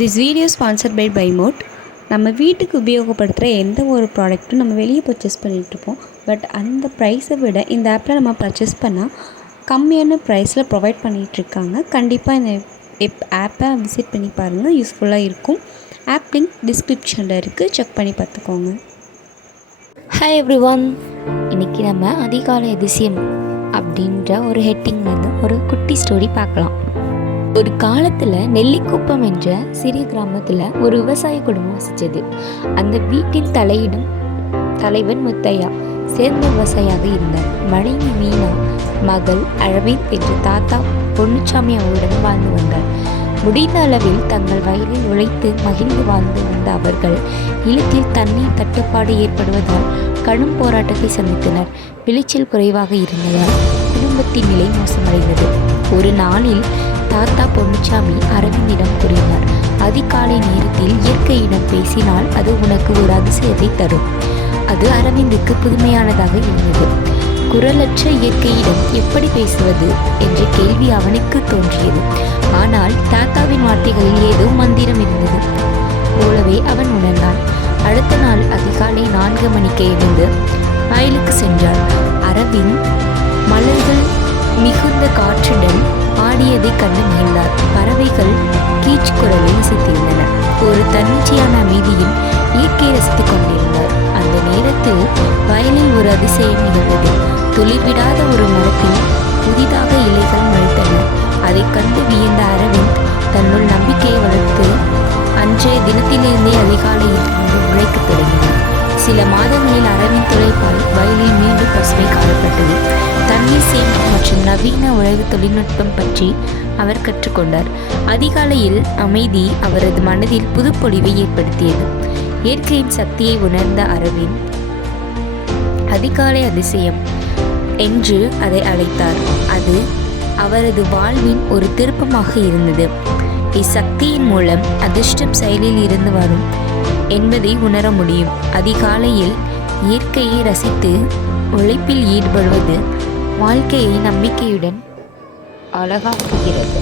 This video sponsored by பைமோட். நம்ம வீட்டுக்கு உபயோகப்படுத்துகிற எந்த ஒரு ப்ராடக்ட்டும் நம்ம வெளியே பர்ச்சேஸ் பண்ணிகிட்ருப்போம். பட் அந்த ப்ரைஸை விட இந்த ஆப்பில் நம்ம பர்ச்சேஸ் பண்ணால் கம்மியான ப்ரைஸில் ப்ரொவைட் பண்ணிகிட்ருக்காங்க. கண்டிப்பாக இந்த ஆப்பை விசிட் பண்ணி பாருங்கள், யூஸ்ஃபுல்லாக இருக்கும். ஆப் லிங்க் டிஸ்கிரிப்ஷனில் இருக்குது, செக் பண்ணி பார்த்துக்கோங்க. ஹாய் எவ்ரிவன், இன்றைக்கி நம்ம அதிகாலை அதிசயம் அப்படின்ற ஒரு ஹெட்டிங் ஒரு குட்டி ஸ்டோரி பார்க்கலாம். ஒரு காலத்தில் நெல்லிக்குப்பம் என்ற சிறிய கிராமத்தில் ஒரு விவசாய குடும்பம் வசித்தது. அந்த வீட்டின் தலைவன் முத்தையா சேர்ந்த விவசாயியாக இருந்தார். மனைவி மீனா, மகள் அரவிந்த் என்று தாத்தா பொன்னுச்சாமி அவருடன் வாழ்ந்து வந்தார். முடிந்த அளவில் தங்கள் வயலில் உழைத்து மகிழ்ந்து வாழ்ந்து வந்த அவர்கள் நிலத்தில் தண்ணீர் தட்டுப்பாடு ஏற்படுவதால் கடும் போராட்டத்தை சந்தித்தனர். விளைச்சல் குறைவாக இருந்ததால் குடும்பத்தின் நிலை மோசமடைந்தது. ஒரு நாளில் தாத்தா பொன்னுச்சாமி அரவிந்திடம் கூறினார், அதிகாலை நேரத்தில் இயற்கையிடம் பேசினால் அது உனக்கு ஒரு அதிசயத்தை தரும். அது அரவிந்துக்கு புதுமையானதாக இருந்தது. குரலற்ற இயற்கையிடம் எப்படி பேசுவது என்ற கேள்வி அவனுக்கு தோன்றியது. ஆனால் தாத்தாவின் வார்த்தைகளில் ஏதோ மந்திரம் இருந்தது போலவே அவன் உணர்ந்தான். அடுத்த நாள் அதிகாலை 4 மணிக்கு எழுந்து வயலுக்கு சென்றார். அரவிந்த் மலர்கள் மிகுந்த காற்றுடன் ஆடியதை கண்டு மகிழ்ந்தார். பறவைகள் கீச் குரலில் இசைத்திருந்தன. ஒரு தன்னிச்சையான அமைதியில் இயற்கையை ரசித்துக் கொண்டிருந்தார். அந்த நேரத்தில் வயலில் ஒரு அதிசயம் நிகழ்ந்தது. துளிர்விடாத ஒரு மரத்தில் புதிதாக இலைகள் முளைத்தன. அதை கண்டு வியந்த அரவிந்த் தன்னுள் நம்பிக்கையை வளர்த்து அன்றைய தினத்திலிருந்தே அதிகாலையில் இருந்து உழைக்கத் தொடங்கினார். சில மாதங்களில் அரவிந்த் உழைப்பால் வயலில் மீண்டும் பசுமை காணப்பட்டது. தண்ணீர் சேமிப்பு மற்றும் நவீன உழவு தொழில்நுட்பம் பற்றி அவர் கற்றுக்கொண்டார். அதிகாலையில் அமைதி அவரது மனதில் புதுப்பொழிவை ஏற்படுத்தியது. இயற்கையின் சக்தியை உணர்ந்த அரவிந்த் அதிகாலை அதிசயம் என்று அதை அழைத்தார். அது அவரது வாழ்வின் ஒரு திருப்பமாக இருந்தது. இச்சக்தியின் மூலம் அதிர்ஷ்டம் செயலில் இருந்து வரும் என்பதை உணர முடியும். அதிகாலையில் இயற்கையை ரசித்து உழைப்பில் ஈடுபடுவது வாழ்க்கையை நம்பிக்கையுடன் அழகாக்குகிறது.